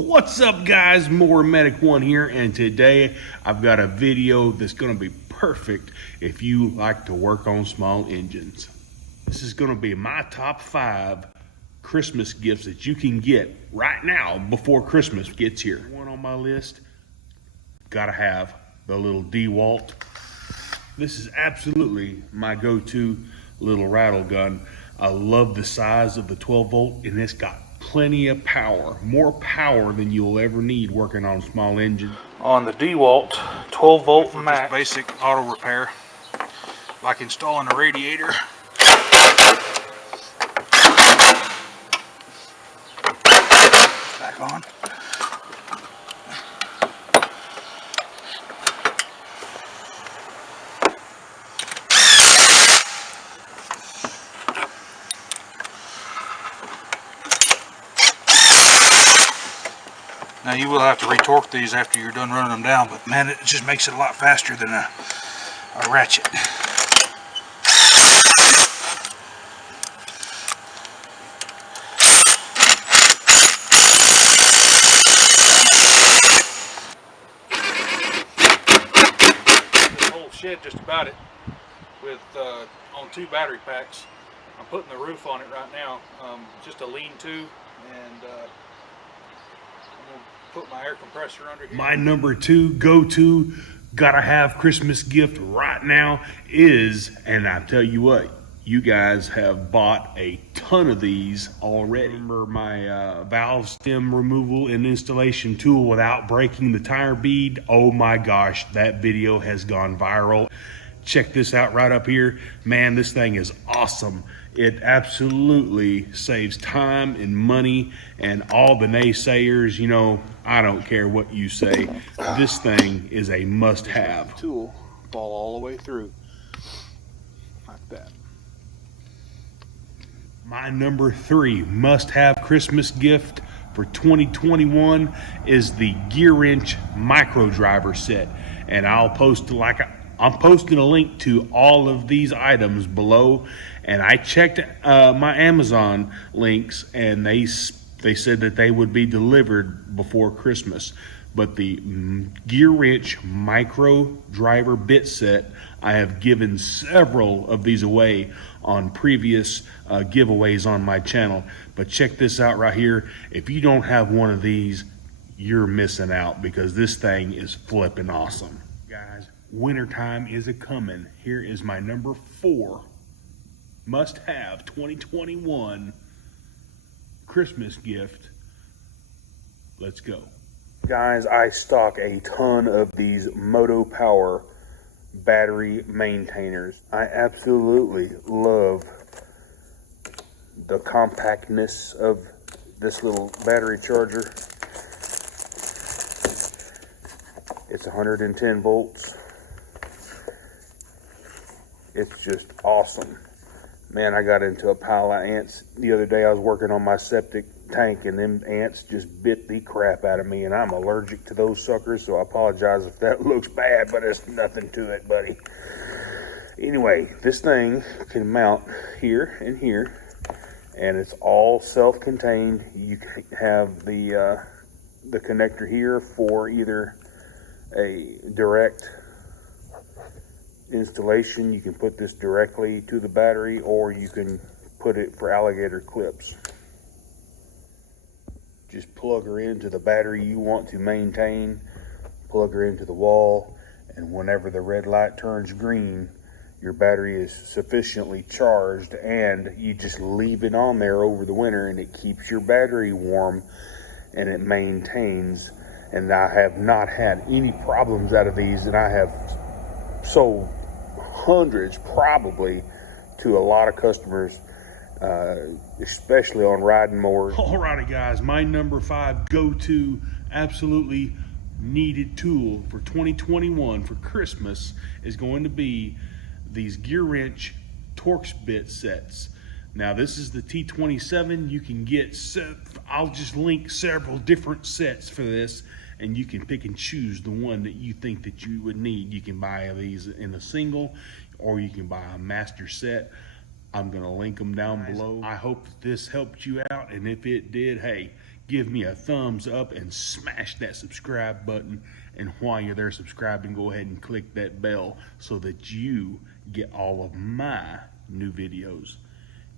What's up, guys? More Medic One here, and today I've got a video that's going to be perfect if you like to work on small engines. This is going to be my top 5 Christmas gifts that you can get right now before Christmas gets here. One on my list, gotta have the Little Dewalt. This is absolutely my go-to little rattle gun. I love the size of the 12 volt, and it's got plenty of power, more power than you'll ever need working on small engines. On the Dewalt 12 volt max, basic auto repair, like installing a radiator. Back on. Now you will have to retorque these after you're done running them down, but man, it just makes it a lot faster than a ratchet. This whole shed just about it with on 2 battery packs. I'm putting the roof on it right now, just a lean-to, and put my air compressor under here. My number 2 go-to, gotta have Christmas gift right now is, and I tell you what, you guys have bought a ton of these already. Remember my valve stem removal and installation tool without breaking the tire bead? Oh my gosh, that video has gone viral. Check this out right up here. Man, this thing is awesome. It absolutely saves time and money, and all the naysayers, you know, I don't care what you say. This thing is a must-have. Tool fall all the way through like that. My number 3 must-have Christmas gift for 2021 is the Gearwrench micro driver set, and I'm posting a link to all of these items below. And I checked my Amazon links, and they said that they would be delivered before Christmas. But the Gearwrench micro driver bit set, I have given several of these away on previous giveaways on my channel. But check this out right here. If you don't have one of these, you're missing out, because this thing is flipping awesome. Guys, wintertime is a-coming. Here is my number 4 must-have 2021 Christmas gift. Let's go. Guys, I stock a ton of these Moto Power battery maintainers. I absolutely love the compactness of this little battery charger. It's 110 volts. It's just awesome. Man, I got into a pile of ants the other day. I was working on my septic tank, and them ants just bit the crap out of me, and I'm allergic to those suckers, so I apologize if that looks bad, but there's nothing to it, buddy. Anyway, this thing can mount here and here, and it's all self-contained. You can have the connector here for either a direct installation. You can put this directly to the battery, or you can put it for alligator clips. Just plug her into the battery you want to maintain, plug her into the wall, and whenever the red light turns green, your battery is sufficiently charged, and you just leave it on there over the winter, and it keeps your battery warm, and it maintains. And I have not had any problems out of these, and I have sold hundreds probably to a lot of customers, especially on riding mowers. Alrighty guys, my number 5 go-to absolutely needed tool for 2021 for Christmas is going to be these Gearwrench Torx bit sets. Now this is the T27. You can get, I'll just link several different sets for this, and you can pick and choose the one that you think that you would need. You can buy these in a single, or you can buy a master set. I'm gonna link them down below. I hope that this helped you out, and if it did, hey, give me a thumbs up and smash that subscribe button. And while you're there subscribing, go ahead and click that bell so that you get all of my new videos.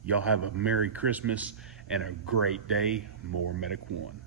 Y'all have a Merry Christmas and a great day. More Medic One.